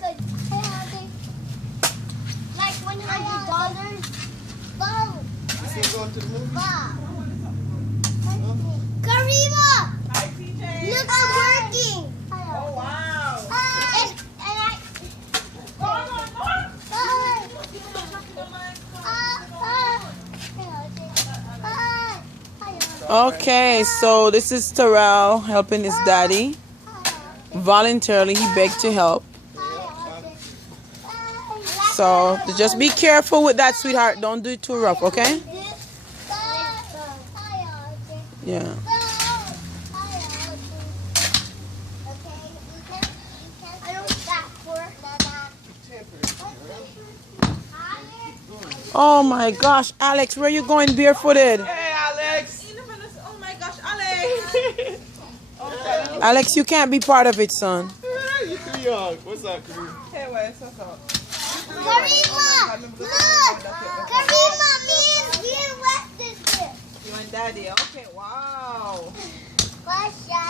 Good. Like $100. Bob. You still going to the movie? Bob. Karima! Hi, TJ. Look, I'm working. Oh, wow. And I... Go on, go on. Okay, so this is Terrell helping his daddy. Voluntarily, he begged to help. So just be careful with that, sweetheart. Don't do it too rough, okay? Yeah. Oh my gosh, Alex, where you going barefooted? Hey, Alex. Oh, my gosh, Alex. Alex, you can't be part of it, son. You too young. What's up, Kareem? Hey, what's up? Karima! Look! Karima, me and wet this bit. You and Daddy. Okay, wow. Question.